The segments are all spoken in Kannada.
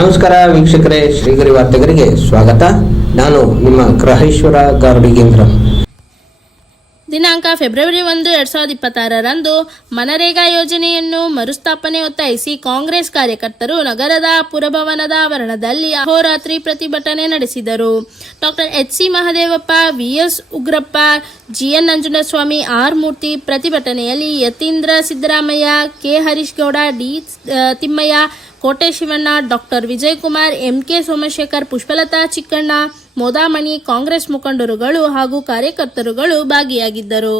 ನಮಸ್ಕಾರ ವೀಕ್ಷಕರೇ, ಶ್ರೀಗರಿ ವಾರ್ತೆಗರಿಗೆ ಸ್ವಾಗತ. ನಾನು ನಿಮ್ಮ ಗ್ರಹೇಶ್ವರ ಗಾರ್ಡಿಗೇಂದ್ರ. ದಿನಾಂಕ ಫೆಬ್ರವರಿ 1, 2026ರಂದು ಮನರೇಗಾ ಯೋಜನೆಯನ್ನು ಮರುಸ್ಥಾಪನೆ ಒತ್ತಾಯಿಸಿ ಕಾಂಗ್ರೆಸ್ ಕಾರ್ಯಕರ್ತರು ನಗರದ ಪುರಭವನದ ಆವರಣದಲ್ಲಿ ಅಹೋರಾತ್ರಿ ಪ್ರತಿಭಟನೆ ನಡೆಸಿದರು. Doctor H C. Mahadevappa, V S. Ugrappa, G N. Nanjundaswamy, R. Murthy ಪ್ರತಿಭಟನೆಯಲ್ಲಿ Yathindra Siddaramaiah, K. Harish Gowda, D. Thimmaiah, Kote Shivanna, doctor Vijayakumar, M K. Somashekar, Pushpalatha Chikkanna, Modamani, Congress ಮುಖಂಡರುಗಳು ಹಾಗೂ ಕಾರ್ಯಕರ್ತರುಗಳು ಭಾಗಿಯಾಗಿದ್ದರು.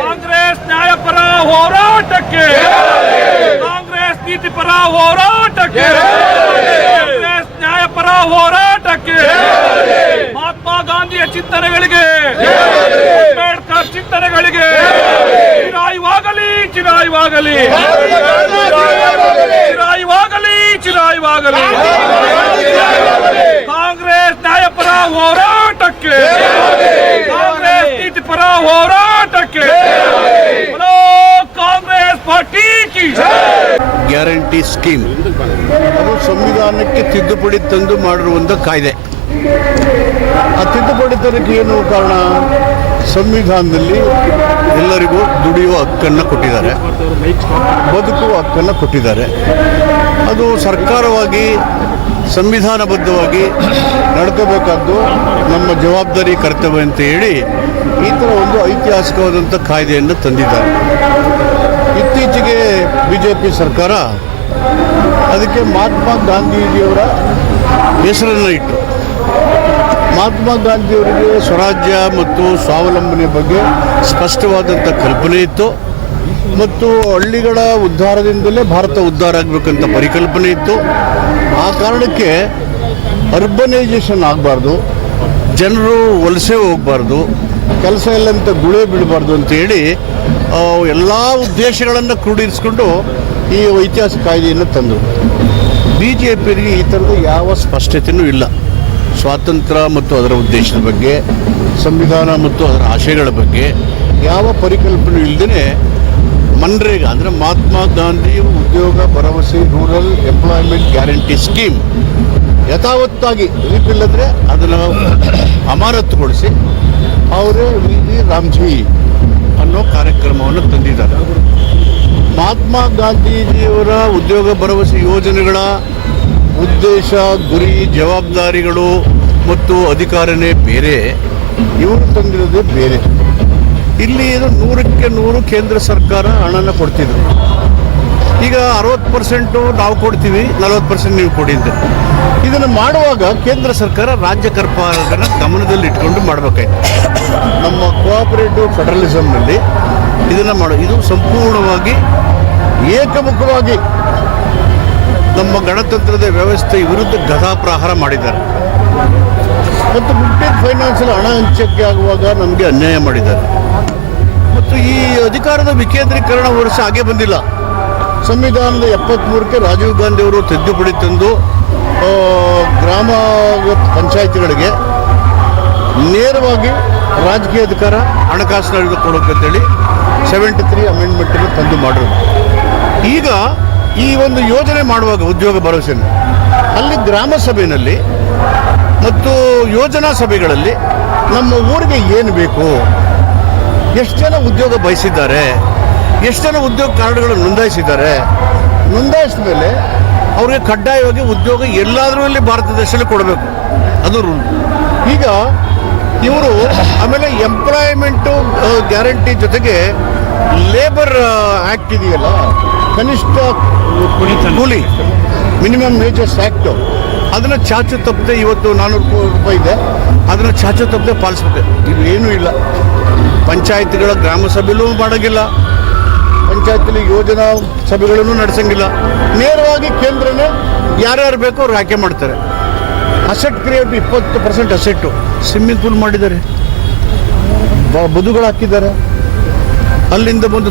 ಕಾಂಗ್ರೆಸ್ ನ್ಯಾಯಪರ ಹೋರಾಟಕ್ಕೆ, ಕಾಂಗ್ರೆಸ್ ನೀತಿಪರ ಹೋರಾಟಕ್ಕೆ, ಕಾಂಗ್ರೆಸ್ ನ್ಯಾಯಪರ ಹೋರಾಟಕ್ಕೆ, ಮಹಾತ್ಮ ಗಾಂಧಿಯ ಚಿಂತನೆಗಳಿಗೆ, ಅಂಬೇಡ್ಕರ್ ಚಿಂತನೆಗಳಿಗೆ ಚಿರಾಯುವಾಗಲಿ, ಚಿರಾಯುವಾಗಲಿ, ಚಿರಾಯುವಾಗಲಿ, ಚಿರಾಯುವಾಗಲಿ. ಕಾಂಗ್ರೆಸ್ ನ್ಯಾಯಪರ ಹೋರಾಟಕ್ಕೆ, ಕಾಂಗ್ರೆಸ್ ನೀತಿಪರ ಹೋರಾಟಕ್ಕೆ, ಕಾಂಗ್ರೆಸ್ ಪಾರ್ಟಿ ಕಿ ಗ್ಯಾರಂಟಿ ಸ್ಕೀಮ್ ಅದು ಸಂವಿಧಾನಕ್ಕೆ ತಿದ್ದುಪಡಿ ತಂದು ಮಾಡಿರುವಂಥ ಕಾಯ್ದೆ. ಆ ತಿದ್ದುಪಡಿ ತರಕ್ಕೆ ಏನು ಕಾರಣ? ಸಂವಿಧಾನದಲ್ಲಿ ಎಲ್ಲರಿಗೂ ದುಡಿಯುವ ಹಕ್ಕನ್ನು ಕೊಟ್ಟಿದ್ದಾರೆ, ಬದುಕುವ ಹಕ್ಕನ್ನು ಕೊಟ್ಟಿದ್ದಾರೆ. ಅದು ಸರ್ಕಾರವಾಗಿ ಸಂವಿಧಾನಬದ್ಧವಾಗಿ ನಡ್ಕೋಬೇಕಾದ್ದು ನಮ್ಮ ಜವಾಬ್ದಾರಿ, ಕರ್ತವ್ಯ ಅಂತ ಹೇಳಿ ಈ ಥರ ಒಂದು ಐತಿಹಾಸಿಕವಾದಂಥ ಕಾಯ್ದೆಯನ್ನು ತಂದಿದ್ದಾರೆ. ಇತ್ತೀಚೆಗೆ BJP ಸರ್ಕಾರ ಅದಕ್ಕೆ ಮಹಾತ್ಮ ಗಾಂಧೀಜಿಯವರ ಹೆಸರನ್ನು ಇಟ್ಟು, ಮಹಾತ್ಮ ಗಾಂಧಿಯವರಿಗೆ ಸ್ವರಾಜ್ಯ ಮತ್ತು ಸ್ವಾವಲಂಬನೆ ಬಗ್ಗೆ ಸ್ಪಷ್ಟವಾದಂಥ ಕಲ್ಪನೆ ಇತ್ತು ಮತ್ತು ಹಳ್ಳಿಗಳ ಉದ್ಧಾರದಿಂದಲೇ ಭಾರತ ಉದ್ಧಾರ ಆಗಬೇಕಂತ ಪರಿಕಲ್ಪನೆ ಇತ್ತು. ಆ ಕಾರಣಕ್ಕೆ ಅರ್ಬನೈಜೇಷನ್ ಆಗಬಾರ್ದು, ಜನರು ವಲಸೆ ಹೋಗಬಾರ್ದು, ಕೆಲಸ ಇಲ್ಲಂತ ಗುಳೆ ಬೀಳಬಾರ್ದು ಅಂತೇಳಿ ಎಲ್ಲ ಉದ್ದೇಶಗಳನ್ನು ಕ್ರೋಢೀಕರಿಸಿಕೊಂಡು ಈ ಐತಿಹಾಸಿಕ ಕಾಯ್ದೆಯನ್ನು ತಂದರು. BJPಗೆ ಈ ಥರದ ಯಾವ ಸ್ಪಷ್ಟತೆಯೂ ಇಲ್ಲ. ಸ್ವಾತಂತ್ರ್ಯ ಮತ್ತು ಅದರ ಉದ್ದೇಶದ ಬಗ್ಗೆ, ಸಂವಿಧಾನ ಮತ್ತು ಅದರ ಆಶಯಗಳ ಬಗ್ಗೆ ಯಾವ ಪರಿಕಲ್ಪನೆ ಇಲ್ಲದೇ ಮನ್ರೇಗಾ ಅಂದರೆ ಮಹಾತ್ಮ ಗಾಂಧಿ ಉದ್ಯೋಗ ಭರವಸೆ ರೂರಲ್ ಎಂಪ್ಲಾಯ್ಮೆಂಟ್ ಗ್ಯಾರಂಟಿ ಸ್ಕೀಮ್ ಯಥಾವತ್ತಾಗಿ ರಿಪೀಲ್ ಅಂದರೆ ಅದನ್ನು ಅಮಾನತುಗೊಳಿಸಿ ಅವರೇ ವಿ ರಾಮ್ಜಿ ಅನ್ನೋ ಕಾರ್ಯಕ್ರಮವನ್ನು ತಂದಿದ್ದಾರೆ. ಮಹಾತ್ಮ ಗಾಂಧೀಜಿಯವರ ಉದ್ಯೋಗ ಭರವಸೆ ಯೋಜನೆಗಳ ಉದ್ದೇಶ, ಗುರಿ, ಜವಾಬ್ದಾರಿಗಳು ಮತ್ತು ಅಧಿಕಾರನೇ ಬೇರೆ, ಇವರು ತಂದಿರೋದೇ ಬೇರೆ. ಇಲ್ಲಿ ಇದು 100ಕ್ಕೆ 100 ಕೇಂದ್ರ ಸರ್ಕಾರ ಹಣನ ಕೊಡ್ತಿದ್ರು. ಈಗ 60% ನಾವು ಕೊಡ್ತೀವಿ, 40% ನೀವು ಕೊಡಿ ಅಂತ. ಇದನ್ನು ಮಾಡುವಾಗ ಕೇಂದ್ರ ಸರ್ಕಾರ ರಾಜ್ಯ ಸರ್ಕಾರನ ಗಮನದಲ್ಲಿ ಇಟ್ಕೊಂಡು ಮಾಡಬೇಕಾಯ್ತು. ನಮ್ಮ ಕೋಆಪರೇಟಿವ್ ಫೆಡರಲಿಸಮ್ನಲ್ಲಿ ಇದನ್ನು ಇದು ಸಂಪೂರ್ಣವಾಗಿ ಏಕಮುಖವಾಗಿ ನಮ್ಮ ಗಣತಂತ್ರದ ವ್ಯವಸ್ಥೆ ವಿರುದ್ಧ ಗದಾಪ್ರಹಾರ ಮಾಡಿದ್ದಾರೆ ಮತ್ತು ಮುಟ್ಟೆಡ್ ಫೈನಾನ್ಸಲ್ಲಿ ಹಣ ಹಂಚಿಕೆ ಆಗುವಾಗ ನಮಗೆ ಅನ್ಯಾಯ ಮಾಡಿದ್ದಾರೆ. ಮತ್ತು ಈ ಅಧಿಕಾರದ ವಿಕೇಂದ್ರೀಕರಣ ವರ್ಷ ಹಾಗೆ ಬಂದಿಲ್ಲ. ಸಂವಿಧಾನದ 73ಕ್ಕೆ ರಾಜೀವ್ ಗಾಂಧಿ ಅವರು ತಿದ್ದುಪಡಿ ತಂದು ಗ್ರಾಮ ಪಂಚಾಯಿತಿಗಳಿಗೆ ನೇರವಾಗಿ ರಾಜಕೀಯ ಅಧಿಕಾರ, ಹಣಕಾಸಿನ ಅಧಿಕಾರ ಕೊಡೋಕ್ಕಂತೇಳಿ 73 ಅಮೆಂಡ್ಮೆಂಟನ್ನು ತಂದು ಮಾಡಿರೋದು. ಈಗ ಈ ಒಂದು ಯೋಜನೆ ಮಾಡುವಾಗ ಉದ್ಯೋಗ ಭರವಸೆಯನ್ನು ಅಲ್ಲಿ ಗ್ರಾಮ ಸಭೆಯಲ್ಲಿ ಮತ್ತು ಯೋಜನಾ ಸಭೆಗಳಲ್ಲಿ ನಮ್ಮ ಊರಿಗೆ ಏನು ಬೇಕು, ಎಷ್ಟು ಜನ ಉದ್ಯೋಗ ಬಯಸಿದ್ದಾರೆ, ಎಷ್ಟು ಜನ ಉದ್ಯೋಗ ಕಾರ್ಡ್ಗಳನ್ನು ನೋಂದಾಯಿಸಿದ ಮೇಲೆ ಅವ್ರಿಗೆ ಕಡ್ಡಾಯವಾಗಿ ಉದ್ಯೋಗ ಎಲ್ಲಾದರೂ ಇಲ್ಲಿ ಭಾರತ ದೇಶದಲ್ಲಿ ಕೊಡಬೇಕು, ಅದು ರೂಲ್. ಈಗ ಇವರು ಆಮೇಲೆ ಎಂಪ್ಲಾಯ್ಮೆಂಟು ಗ್ಯಾರಂಟಿ ಜೊತೆಗೆ ಲೇಬರ್ ಆ್ಯಕ್ಟ್ ಇದೆಯಲ್ಲ, ಕನಿಷ್ಠ ಕೂಲಿ ಮಿನಿಮಮ್ ವೇಜಸ್ ಆ್ಯಕ್ಟು, ಅದನ್ನು ಚಾಚು ತಪ್ಪದೆ ಇವತ್ತು 400 ರೂಪಾಯಿ ಇದೆ, ಅದನ್ನು ಚಾಚು ತಪ್ಪದೆ ಪಾಲಿಸ್ಬೇಕು. ಇದು ಏನೂ ಇಲ್ಲ. ಪಂಚಾಯತ್ಗಳ ಗ್ರಾಮ ಸಭೆಯಲ್ಲೂ ಮಾಡೋಂಗಿಲ್ಲ, ಪಂಚಾಯತಿಲಿ ಯೋಜನಾ ಸಭೆಗಳನ್ನು ನಡೆಸಂಗಿಲ್ಲ. ನೇರವಾಗಿ ಕೇಂದ್ರನೇ ಯಾರ್ಯಾರು ಬೇಕೋ ಅವ್ರು ಆಯ್ಕೆ ಮಾಡ್ತಾರೆ. Asset create 20% asset swimming pool ಮಾಡಿದ್ದಾರೆ, ಬದುಗಳು ಹಾಕಿದ್ದಾರೆ, ಅಲ್ಲಿಂದ ಬಂದು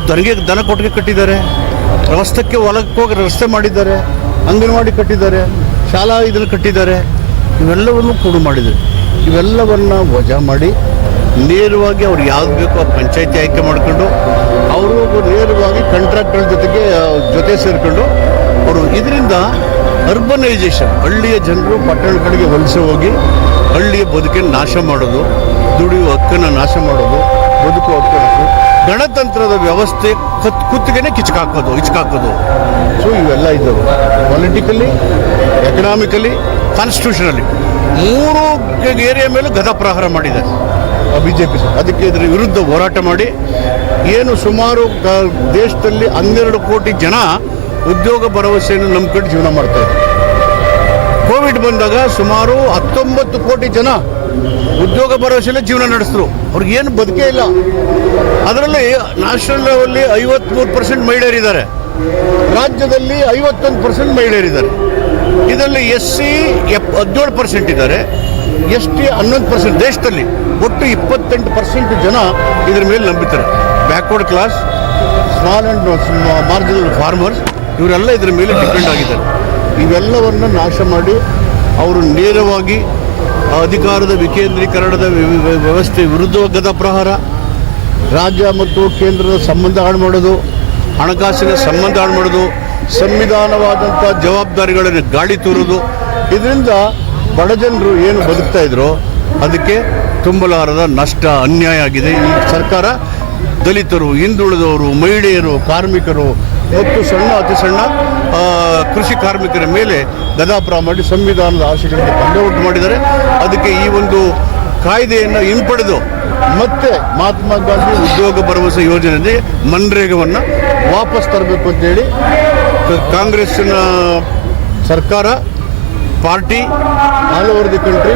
ದನ ಕೊಟ್ಟಿಗೆ ಕಟ್ಟಿದ್ದಾರೆ, ರಸ್ತಕ್ಕೆ ಹೊಲಕ್ಕೆ ಹೋಗಿ ರಸ್ತೆ ಮಾಡಿದ್ದಾರೆ, ಅಂಗನವಾಡಿ ಕಟ್ಟಿದ್ದಾರೆ, ಶಾಲಾ ಇದನ್ನು ಕಟ್ಟಿದ್ದಾರೆ. ಇವೆಲ್ಲವನ್ನು ಕೂಡ ಮಾಡಿದ್ದಾರೆ. ಇವೆಲ್ಲವನ್ನು ವಜಾ ಮಾಡಿ ನೇರವಾಗಿ ಅವ್ರು ಯಾವ್ದು ಬೇಕೋ ಅವ್ರು ಪಂಚಾಯತಿ ಆಯ್ಕೆ ಮಾಡಿಕೊಂಡು ಅವರು ನೇರವಾಗಿ ಕಾಂಟ್ರಾಕ್ಟ್ಗಳ ಜೊತೆ ಸೇರಿಕೊಂಡು ಅವರು ಇದರಿಂದ ಅರ್ಬನೈಸೇಷನ್, ಹಳ್ಳಿಯ ಜನರು ಪಟ್ಟಣಗಳಿಗೆ ವಲಸೆ ಹೋಗಿ ಹಳ್ಳಿಯ ಬದುಕನ್ನು ನಾಶ ಮಾಡೋದು, ದುಡಿಯುವ ಹಕ್ಕನ್ನು ನಾಶ ಮಾಡೋದು, ಬದುಕುವ ಹಕ್ಕನ್ನು, ಗಣತಂತ್ರದ ವ್ಯವಸ್ಥೆ ಕುತ್ತಿಗೆನೇ ಹಿಚ್ಕಾಕೋದು. ಸೊ ಇವೆಲ್ಲ ಇದ್ದವು ಪೊಲಿಟಿಕಲಿ, ಎಕನಾಮಿಕಲಿ, ಕಾನ್ಸ್ಟಿಟ್ಯೂಷನಲಿ 3 ಏರಿಯಾ ಮೇಲೂ ಗದಾಪ್ರಹಾರ ಮಾಡಿದೆ BJP. ಅದಕ್ಕೆ ಇದರ ವಿರುದ್ಧ ಹೋರಾಟ ಮಾಡಿ ಏನು ಸುಮಾರು ದೇಶದಲ್ಲಿ 12 ಕೋಟಿ ಜನ ಉದ್ಯೋಗ ಭರವಸೆಯನ್ನು ನಂಬಿಕೊಂಡು ಜೀವನ ಮಾಡ್ತಾ ಇದ್ದಾರೆ. ಕೋವಿಡ್ ಬಂದಾಗ ಸುಮಾರು 19 ಕೋಟಿ ಜನ ಉದ್ಯೋಗ ಭರವಸೆಯಲ್ಲೇ ಜೀವನ ನಡೆಸಿದ್ರು. ಅವ್ರಿಗೇನು ಬದುಕೇ ಇಲ್ಲ. ಅದರಲ್ಲಿ ನ್ಯಾಷನಲ್ ಲೆವೆಲ್ಲಿ 53% ಮಹಿಳೆಯರಿದ್ದಾರೆ, ರಾಜ್ಯದಲ್ಲಿ 51% ಮಹಿಳೆಯರಿದ್ದಾರೆ. ಇದರಲ್ಲಿ SC 17% ಇದ್ದಾರೆ, ST 11%. ದೇಶದಲ್ಲಿ ಒಟ್ಟು 28% ಜನ ಇದರ ಮೇಲೆ ನಂಬಿತಾರೆ. Backward class, small and marginal farmers, ಇವರೆಲ್ಲ ಇದರ ಮೇಲೆ ಡಿಪೆಂಡ್ ಆಗಿದ್ದಾರೆ. ಇವೆಲ್ಲವನ್ನು ನಾಶ ಮಾಡಿ ಅವರು ನೇರವಾಗಿ ಅಧಿಕಾರದ ವಿಕೇಂದ್ರೀಕರಣದ ವ್ಯವಸ್ಥೆ ವಿರುದ್ಧ ಗದಾಪ್ರಹಾರ, ರಾಜ್ಯ ಮತ್ತು ಕೇಂದ್ರದ ಸಂಬಂಧ ಹಾಳು ಮಾಡೋದು, ಹಣಕಾಸಿನ ಸಂಬಂಧ ಹಾಳು ಮಾಡೋದು, ಸಂವಿಧಾನವಾದಂಥ ಜವಾಬ್ದಾರಿಗಳನ್ನು ಗಾಳಿ ತೂರೋದು. ಇದರಿಂದ ಬಡಜನರು ಏನು ಬದುಕ್ತಾ ಇದ್ರು ಅದಕ್ಕೆ ತುಂಬಲಾರದ ನಷ್ಟ, ಅನ್ಯಾಯ ಆಗಿದೆ. ಈ ಸರ್ಕಾರ ದಲಿತರು, ಹಿಂದುಳಿದವರು, ಮಹಿಳೆಯರು, ಕಾರ್ಮಿಕರು ಮತ್ತು ಅತಿ ಸಣ್ಣ ಕೃಷಿ ಕಾರ್ಮಿಕರ ಮೇಲೆ ಗದಾಪ್ರಹಾರ ಮಾಡಿ ಸಂವಿಧಾನದ ಆಶಯಗಳಿಗೆ ಭಂಗ ಉಂಟು ಮಾಡಿದ್ದಾರೆ. ಅದಕ್ಕೆ ಈ ಒಂದು ಕಾಯ್ದೆಯನ್ನು ಹಿಂಪಡೆದು ಮತ್ತೆ ಮಹಾತ್ಮ ಗಾಂಧಿ ಉದ್ಯೋಗ ಭರವಸೆ ಯೋಜನೆ ಮನ್ರೇಗಾವನ್ನು ವಾಪಸ್ ತರಬೇಕು ಅಂತೇಳಿ ಕಾಂಗ್ರೆಸ್ಸಿನ ಸರ್ಕಾರ, party all over the country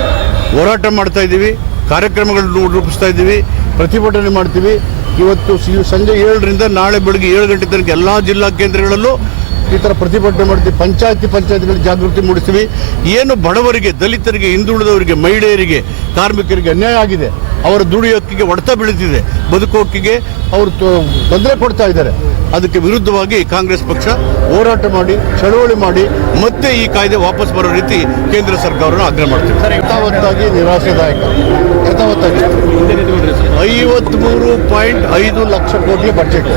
ಹೋರಾಟ ಮಾಡ್ತಾ ಇದ್ದೀವಿ, ಕಾರ್ಯಕ್ರಮಗಳನ್ನು ರೂಪಿಸ್ತಾ ಇದ್ದೀವಿ, ಪ್ರತಿಭಟನೆ ಮಾಡ್ತೀವಿ. ಇವತ್ತು ಸಂಜೆ 7ರಿಂದ ನಾಳೆ ಬೆಳಗ್ಗೆ 7 ಗಂಟೆ ತನಕ ಎಲ್ಲ ಜಿಲ್ಲಾ ಕೇಂದ್ರಗಳಲ್ಲೂ ಈ ಥರ ಪ್ರತಿಭಟನೆ ಮಾಡ್ತೀವಿ. ಪಂಚಾಯತ್ಗಳಲ್ಲಿ ಜಾಗೃತಿ ಮೂಡಿಸ್ತೀವಿ. ಏನು ಬಡವರಿಗೆ, ದಲಿತರಿಗೆ, ಹಿಂದುಳಿದವರಿಗೆ, ಮಹಿಳೆಯರಿಗೆ, ಕಾರ್ಮಿಕರಿಗೆ ಅನ್ಯಾಯ ಆಗಿದೆ, ಅವರ ದುಡಿಯೋ ಹಕ್ಕಿಗೆ ಹೊಡೆತ ಬೀಳುತ್ತಿದೆ, ಬದುಕು ಹಕ್ಕಿಗೆ ಅವರು ತೊಂದರೆ ಕೊಡ್ತಾ ಇದ್ದಾರೆ. ಅದಕ್ಕೆ ವಿರುದ್ಧವಾಗಿ ಕಾಂಗ್ರೆಸ್ ಪಕ್ಷ ಹೋರಾಟ ಮಾಡಿ, ಚಳವಳಿ ಮಾಡಿ ಮತ್ತೆ ಈ ಕಾಯ್ದೆ ವಾಪಸ್ ಬರೋ ರೀತಿ ಕೇಂದ್ರ ಸರ್ಕಾರವನ್ನು ಆಗ್ರಹ ಮಾಡ್ತೀವಿ. ಯಥಾವತ್ತಾಗಿ ನಿರಾಶಾದಾಯಕ, ಯಥಾವತ್ತಾಗಿ 53.5 ಲಕ್ಷ ಕೋಟಿ ಬಜೆಟ್.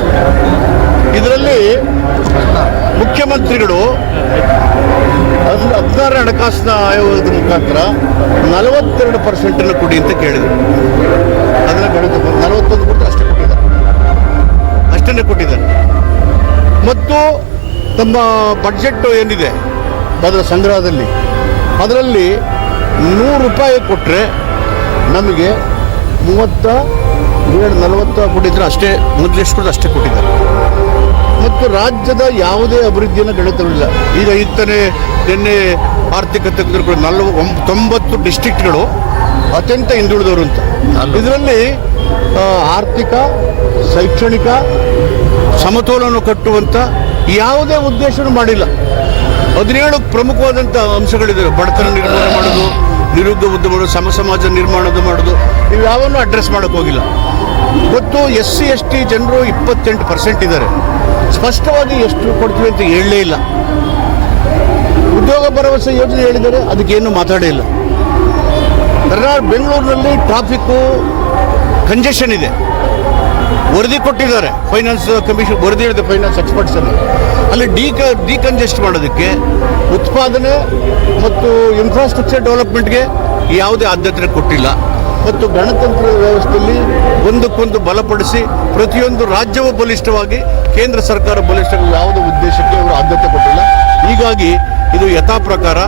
ಇದರಲ್ಲಿ ಮುಖ್ಯಮಂತ್ರಿಗಳು 16 ಹಣಕಾಸಿನ ಆಯೋಗದ ಮುಖಾಂತರ 42% ಕೊಡಿ ಅಂತ ಕೇಳಿದರು. ಅದನ್ನು ಗಣಿತ 41 ಕೊಟ್ಟು ಅಷ್ಟನ್ನೇ ಕೊಟ್ಟಿದ್ದಾರೆ. ಮತ್ತು ತಮ್ಮ ಬಡ್ಜೆಟ್ ಏನಿದೆ ಅದರ ಸಂಗ್ರಹದಲ್ಲಿ ಅದರಲ್ಲಿ 100 ರೂಪಾಯಿ ಕೊಟ್ಟರೆ ನಮಗೆ 40 ಕೊಟ್ಟಿದ್ರೆ ಅಷ್ಟೇ, ಮೊದಲೆಷ್ಟು ಕೊಟ್ಟು ಅಷ್ಟೇ ಕೊಟ್ಟಿದ್ದಾರೆ. ಮತ್ತು ರಾಜ್ಯದ ಯಾವುದೇ ಅಭಿವೃದ್ಧಿಯನ್ನು ಗಣಿತವಿಲ್ಲ. ಈಗ ನಿನ್ನೆ ಆರ್ಥಿಕ ತಜ್ಞರು 90 ಡಿಸ್ಟ್ರಿಕ್ಟ್ಗಳು ಅತ್ಯಂತ ಹಿಂದುಳಿದವರು ಅಂತ. ಇದರಲ್ಲಿ ಆರ್ಥಿಕ, ಶೈಕ್ಷಣಿಕ ಸಮತೋಲನ ಕಟ್ಟುವಂಥ ಯಾವುದೇ ಉದ್ದೇಶನೂ ಮಾಡಿಲ್ಲ. 17 ಪ್ರಮುಖವಾದಂಥ ಅಂಶಗಳಿದ್ದಾವೆ. ಬಡತನ ನಿರ್ಮೂಲನೆ ಮಾಡೋದು, ನಿರುದ್ಯೋಗ ಮಾಡೋದು, ಸಮಾಜ ನಿರ್ಮಾಣದ ಮಾಡೋದು, ಇವ್ಯಾವನ್ನು ಅಡ್ರೆಸ್ ಮಾಡೋಕ್ಕೆ ಹೋಗಿಲ್ಲ. ಮತ್ತು SC ST ಜನರು 28% ಇದ್ದಾರೆ. ಸ್ಪಷ್ಟವಾಗಿ ಎಷ್ಟು ಕೊಡ್ತೀವಿ ಅಂತ ಹೇಳಲೇ ಇಲ್ಲ. ಉದ್ಯೋಗ ಭರವಸೆ ಯೋಜನೆ ಹೇಳಿದ್ದಾರೆ, ಅದಕ್ಕೇನು ಮಾತಾಡೇ ಇಲ್ಲ. ಬೆಂಗಳೂರಿನಲ್ಲಿ ಟ್ರಾಫಿಕ್ಕು ಕಂಜೆಷನ್ ಇದೆ, ವರದಿ ಕೊಟ್ಟಿದ್ದಾರೆ. ಫೈನಾನ್ಸ್ ಕಮಿಷನ್ ವರದಿ ಹೇಳಿದೆ, ಫೈನಾನ್ಸ್ ಎಕ್ಸ್ಪರ್ಟ್ಸಲ್ಲಿ. ಅಲ್ಲಿ ಡಿಕಂಜೆಸ್ಟ್ ಮಾಡೋದಕ್ಕೆ, ಉತ್ಪಾದನೆ ಮತ್ತು ಇನ್ಫ್ರಾಸ್ಟ್ರಕ್ಚರ್ ಡೆವಲಪ್ಮೆಂಟ್ಗೆ ಯಾವುದೇ ಆದ್ಯತೆ ಕೊಟ್ಟಿಲ್ಲ. ಮತ್ತು ಗಣತಂತ್ರದ ವ್ಯವಸ್ಥೆಯಲ್ಲಿ ಒಂದಕ್ಕೊಂದು ಬಲಪಡಿಸಿ ಪ್ರತಿಯೊಂದು ರಾಜ್ಯವೂ ಬಲಿಷ್ಠವಾಗಿ, ಕೇಂದ್ರ ಸರ್ಕಾರ ಬಲಿಷ್ಠ ಯಾವುದೇ ಉದ್ದೇಶಕ್ಕೆ ಅವರು ಆದ್ಯತೆ ಕೊಟ್ಟಿಲ್ಲ. ಹೀಗಾಗಿ ಇದು ಯಥಾ ಪ್ರಕಾರ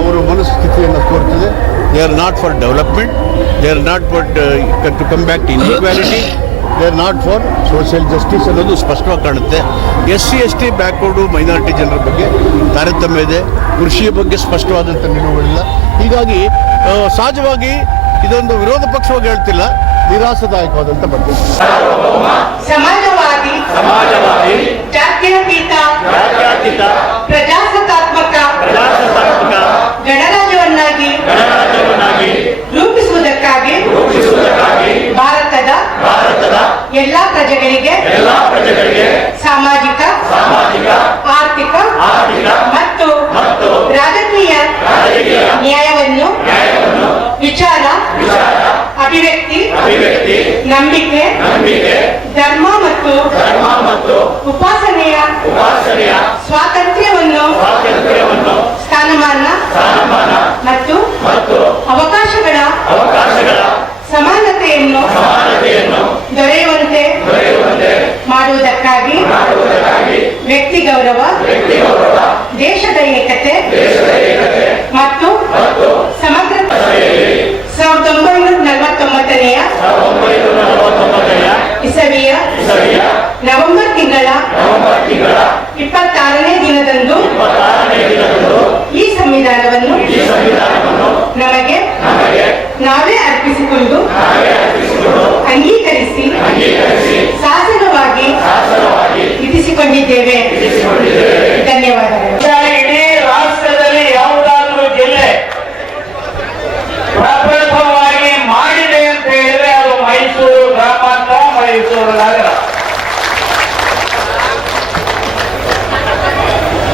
ಅವರು ಮನಸ್ಥಿತಿಯನ್ನು ತೋರ್ತದೆ. They are not for development, they are not for to come back to inequality, they are not for social justice ಅನ್ನೋದು ಸ್ಪಷ್ಟವಾಗಿ ಕಾಣುತ್ತೆ. SC ST ಬ್ಯಾಕ್ವರ್ಡು ಮೈನಾರಿಟಿ ಜನರ ಬಗ್ಗೆ ತಾರತಮ್ಯ ಇದೆ, ಕೃಷಿಯ ಬಗ್ಗೆ ಸ್ಪಷ್ಟವಾದಂಥ ನಿಲುವುಗಳಿಲ್ಲ. ಹೀಗಾಗಿ ಸಹಜವಾಗಿ ಇದೊಂದು ವಿರೋಧ ಪಕ್ಷವಾಗಿ ಹೇಳ್ತಿಲ್ಲ, ನಿರಾಶಾದಾಯಕವಾದಂಥ ಬಗ್ಗೆ. ಸಮಾಜವಾದಿ ಜಾತ್ಯತೀತ ಪ್ರಜಾಸತ್ತಾತ್ಮಕ ಗಣರಾಜ್ಯವನ್ನಾಗಿ ರೂಪಿಸುವುದಕ್ಕಾಗಿ ಭಾರತದ ಎಲ್ಲಾ ಪ್ರಜೆಗಳಿಗೆ ಸಾಮಾಜಿಕ, ಆರ್ಥಿಕ ಮತ್ತು ರಾಜಕೀಯ ನ್ಯಾಯವನ್ನು ವಿಚಾರ, ಅಭಿವ್ಯಕ್ತಿ ನಂಬಿಕೆ ಧರ್ಮ ಮತ್ತು ಉಪಾಸನೆಯ ಸ್ವಾತಂತ್ರ್ಯವನ್ನು ಸ್ಥಾನಮಾನ ಮತ್ತು ಅವಕಾಶಗಳ ಸಮಾನತೆಯನ್ನು ದೊರೆಯುವಂತೆ ಮಾಡುವುದಕ್ಕಾಗಿ ವ್ಯಕ್ತಿ ಗೌರವ ದೇಶದ ಏಕತೆ ಮತ್ತು ಸಮಗ್ರ 1949ನೇ ಇಸವಿಯ ನವೆಂಬರ್ ತಿಂಗಳ 26ನೇ ದಿನದಂದು ಈ ಸಂವಿಧಾನವನ್ನು ನಮಗೆ ನಾವೇ ಅರ್ಪಿಸಿಕೊಂಡು ಅಂಗೀಕರಿಸಿ ಶಾಸನವಾಗಿ ವಿಧಿಸಿಕೊಂಡಿದ್ದೇವೆ. ಧನ್ಯವಾದಗಳು. ಇಡೀ ರಾಷ್ಟ್ರದಲ್ಲಿ ಯಾವುದಾದ್ರೂ ಜಿಲ್ಲೆ ಪ್ರಪ್ರಥಮವಾಗಿ ಮಾಡಿದೆ ಅಂತ ಹೇಳಿದ್ರೆ ಅದು ಮೈಸೂರು ಗ್ರಾಮಾಂತರ, ಮೈಸೂರು ನಗರ.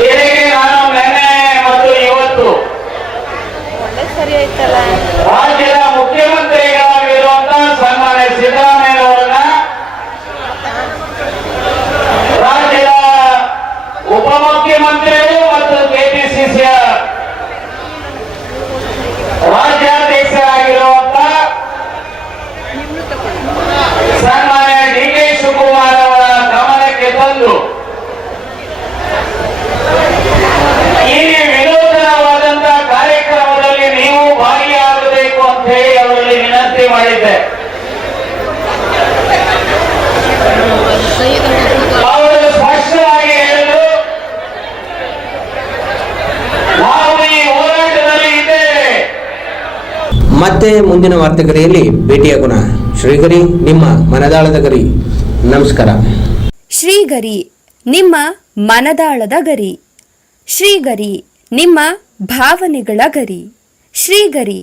ಇದಕ್ಕೆ ನಾನು ನಿನ್ನೆ ಮತ್ತು ಇವತ್ತು ರಾಜ್ಯದ ಮುಖ್ಯಮಂತ್ರಿಗಳಾಗಿರುವಂತಹ ಸನ್ಮಾನ್ಯ ಸಿದ್ದರಾಮಯ್ಯನವರನ್ನ, ರಾಜ್ಯದ ಉಪಮುಖ್ಯಮಂತ್ರಿಗಳು ಮತ್ತು ಕೆಪಿಸಿಸಿಯ ರಾಜ್ಯಾಧ್ಯಕ್ಷರಾಗಿರುವಂತಹ ಸನ್ಮಾನ್ಯ ಡಿ.ಕೆ. ಶಿವಕುಮಾರ್ ಅವರ ಗಮನಕ್ಕೆ ತಂದು ಈ ವಿನೂತನವಾದಂತಹ ಕಾರ್ಯಕ್ರಮದಲ್ಲಿ ನೀವು ಭಾಗಿಯಾಗಬೇಕು ಅಂತ ಹೇಳಿ ಅವರಲ್ಲಿ ವಿನಂತಿ ಮಾಡಿದ್ದೆ. ಅವರು ಸ್ಪಷ್ಟವಾಗಿ ಹೇಳಿದರು, ನಾವು ಈ ಹೋರಾಟದಲ್ಲಿ ಇದ್ದೇವೆ. ಮತ್ತೆ ಮುಂದಿನ ವಾರ್ತೆಗರಿಯಲ್ಲಿ ಭೇಟಿಯಾಗೋಣ. ಶ್ರೀಗರಿ, ನಿಮ್ಮ ಮನದಾಳದ ಗರಿ. ನಮಸ್ಕಾರ. ಶ್ರೀಗರಿ, ನಿಮ್ಮ ಮನದಾಳದ ಗರಿ. ಶ್ರೀಗರಿ, ನಿಮ್ಮ ಭಾವನೆಗಳ ಗರಿ. ಶ್ರೀಗರಿ,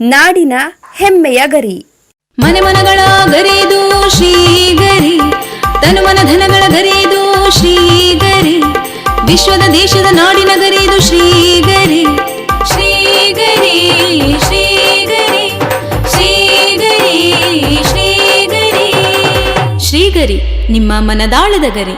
ನಾಡಿನ ಹೆಮ್ಮೆಯ ಗರಿ. ಮನೆ ಮನಗಳ ಗರಿದು ಶ್ರೀಗರಿ, ತನು ಮನ ಧನಗಳ ಗರಿದು ಶ್ರೀಗರಿ, ವಿಶ್ವದ ದೇಶದ ನಾಡಿನ ಗರಿದು ಶ್ರೀಗರಿ. ಶ್ರೀಗರಿ ಶ್ರೀಗರಿ ಶ್ರೀಗರಿ ಶ್ರೀಗರಿ ಶ್ರೀಗರಿ, ನಿಮ್ಮ ಮನದಾಳದ ಗರಿ.